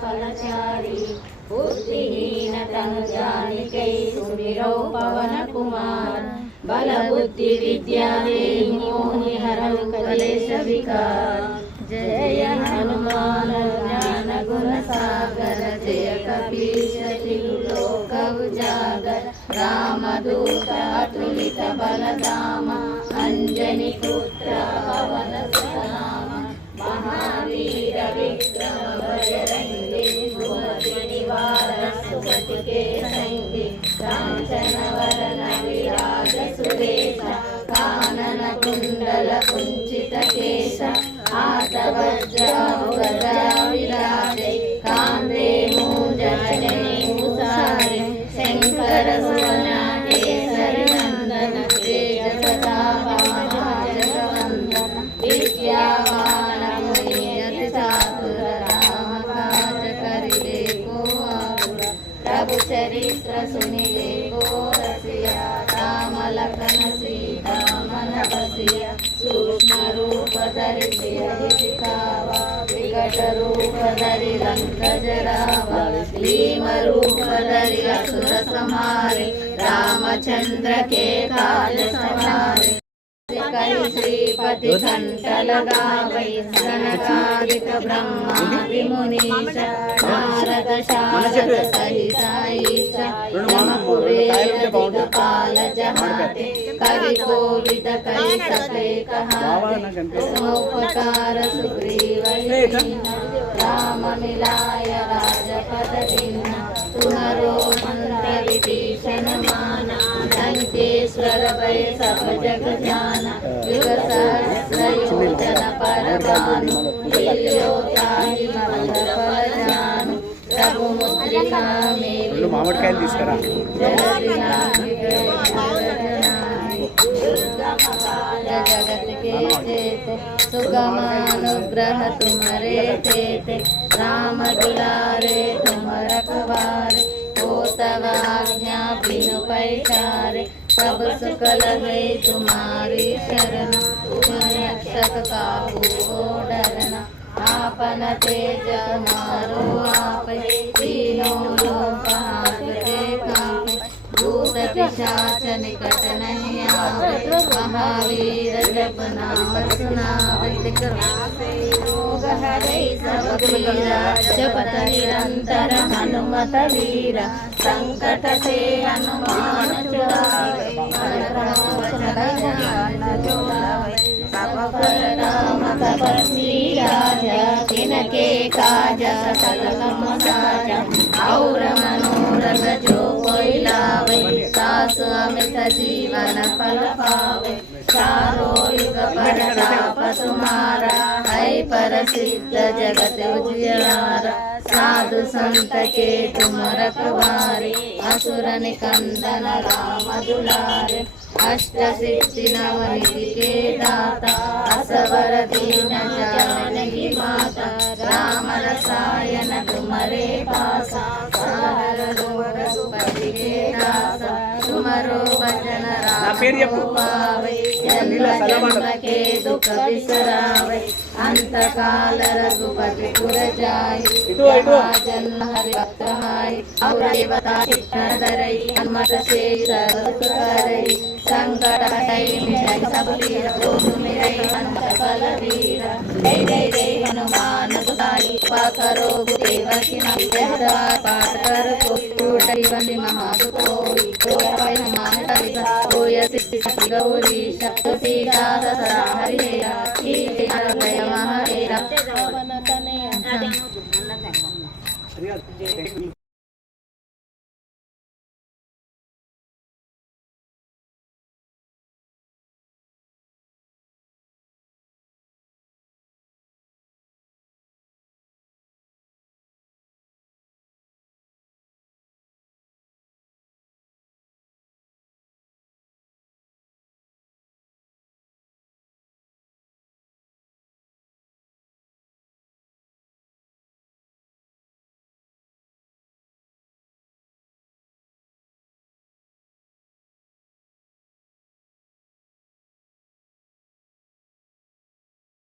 ఫలచారి బుద్ధిహీనతను జానికై సుమిరౌ పవన కుమార్. బల బుద్ధి విద్యా మోహి హరౌ కలేశ జయ కపీశ తిరులోకవు జాగర అతులిత బలధామ అంజని పుత్ర చిత్ర సునిలే గోరసియా రామ లఖన సీతామన బసియ సూక్ష్మ రూప ధరి సియా వికట రూప ధరి లంక జరావ భీమ శ్రీపతి కంటలగావై సనకాదిక బ్రహ్మాది మునీశ నారద శారద సహిత दिगपाल जहाते कवि कोविद कई सके कहाते उपकार सुग्रीव राम मिलाय राजपद दीना तुम्हारो मंत्र विभीषण माना लंकेश्वर भय सब जग जाना युग सहस्र योजन पर भानु రెండు में మామిడికాయలు తీసుకురా जगत के चेते सुगमानुग्रह तुम्हारे चेते राम दुलारे तुम रखवारे हो तव आज्ञा बिनु पैसारे सब सुख लगे तुम्हारी शरण तुम रक्षक काहू को डरना आपन तेज मारो आप भूत पिशाच निकट नहीं आवे महावीर जप नाम सुनावे रोग हरे सब पीरा जपत निरंतर हनुमत वीरा संकट से हनुमान छुड़ावे मन क्रम वचन ध्यान जोड़ावे सब फल राम तपस्वी राजा तिनके काज सकल कम साजा और मनोरथ जो जीवन फल पावे चारों युग प्रताप तुम्हारा है पर सिद्ध जगत उजियारा साधु संत के तुम रखवारे असुर निकंदन राम दुलारे अष्ट सिद्धि नवनिधि के दाता असवर दीन जानकी माता राम रसायन పేరు చెప్పు. సంకటై మహాసు गौरी सप्तती हरिया